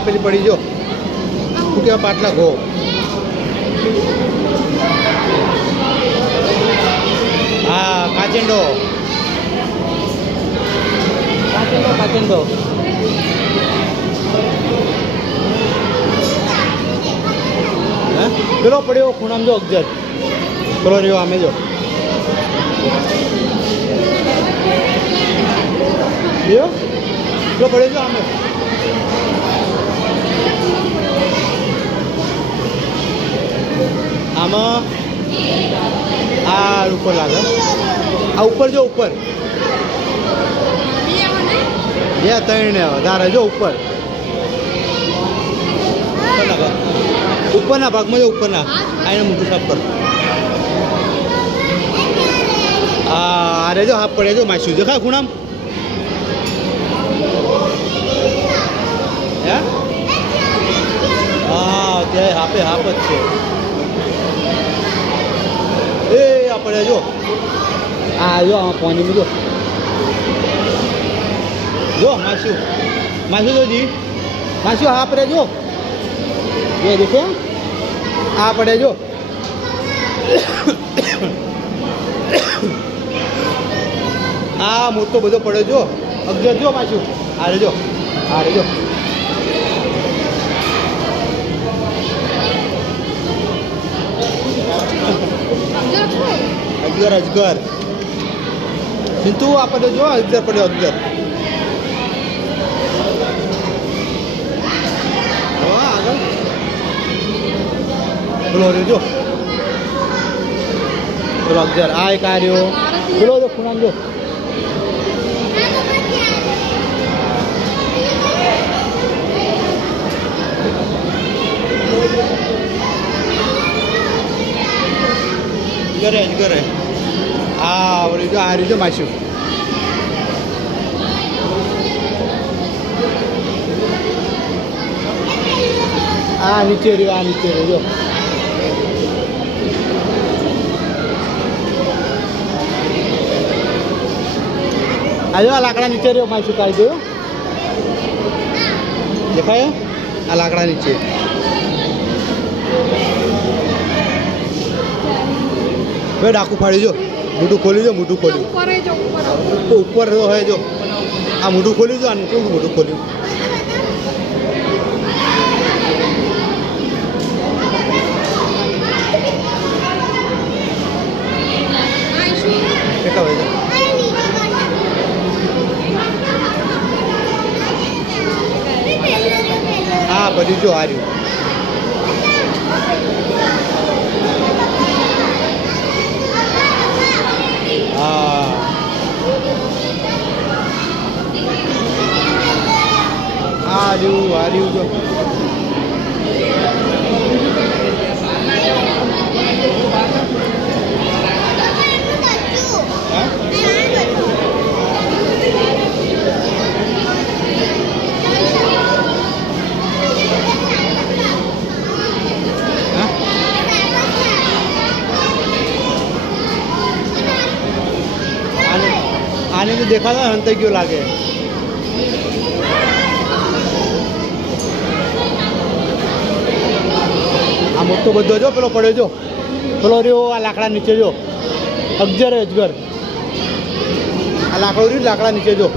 પેલી પડી જો શું કહેવાય પાટલા ઘો હા કાચિંડો કાચિંડો કાચિંડો હા પેલો પડ્યો ખૂણામાં જો અગજર પેલો રહ્યો આમે જો રહ્યો પેલો પડ્યો જો આમે આમાં આ ઉપર લાગે આ ઉપર જો ઉપર બે ત્રણ વધારે જો ઉપર ઉપરના ભાગમાં જો ઉપરના આને મોટું સાફ કર હા અરે જો હાફ પડે જો માસ્યું જો ખા ખૂણામ હે હા ત્યાં હાપે હાપ જ છે એ આપણે જો આ જો આમાં પાણીમાં જો જો માસ્યું માસ્યું જો જી માસ્યું હા પડે જો ये देखो आ पड़े जो आ मोटो बधो पड़े जो अगजर जो पाछू आ रे जो अजगर अजगर किंतु आ पड़े जो अजगर पड़े अजगर बोलो जो बोलो अगजर आ एक आ रही बोलो जो खूणाम जो अजगर है हाँ बोलो जो आ रही जो माशू नीचे रही जो आजो आ लाकड़ा नीचे रहो मैं सुकाई दो देखायो आ लाकड़ा नीचे भाई डाकू फाड़ी जो मुठू खोली जो मुठू खोली ऊपर तो है जो आ मुठू खोली जो मुठू खोली हाँ बड़ी जो आ रही हाँ आ रही जो आने तो देखा था हंत क्यों लागे आ मोटो बधो जो पेलो पड़े जो पेलो रो आ लाकड़ा नीचे जो अगजर है अजगर आ लाकड़ो री लाकड़ा नीचे जो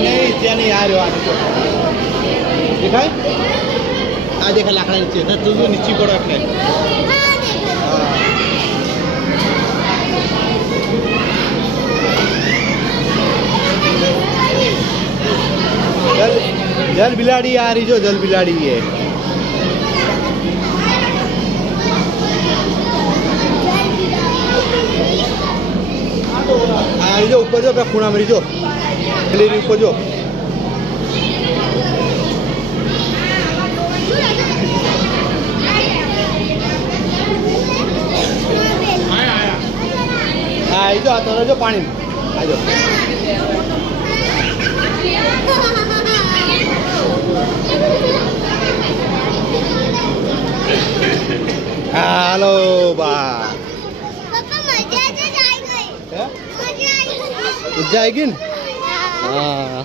नहीं त्या नहीं आ रहा दिखाई आ देखा लाकड़ा नीचे ना तू नीचे पड़ो એટલે जल बिलाड़ी आ रही जो जल बिलाड़ी है आ रही जो ऊपर जो खूणा मरी जो ऊपर जो आई जो आता जो पानी आ जाओ हेलो बा હે મજા આવી ગઈ ને હા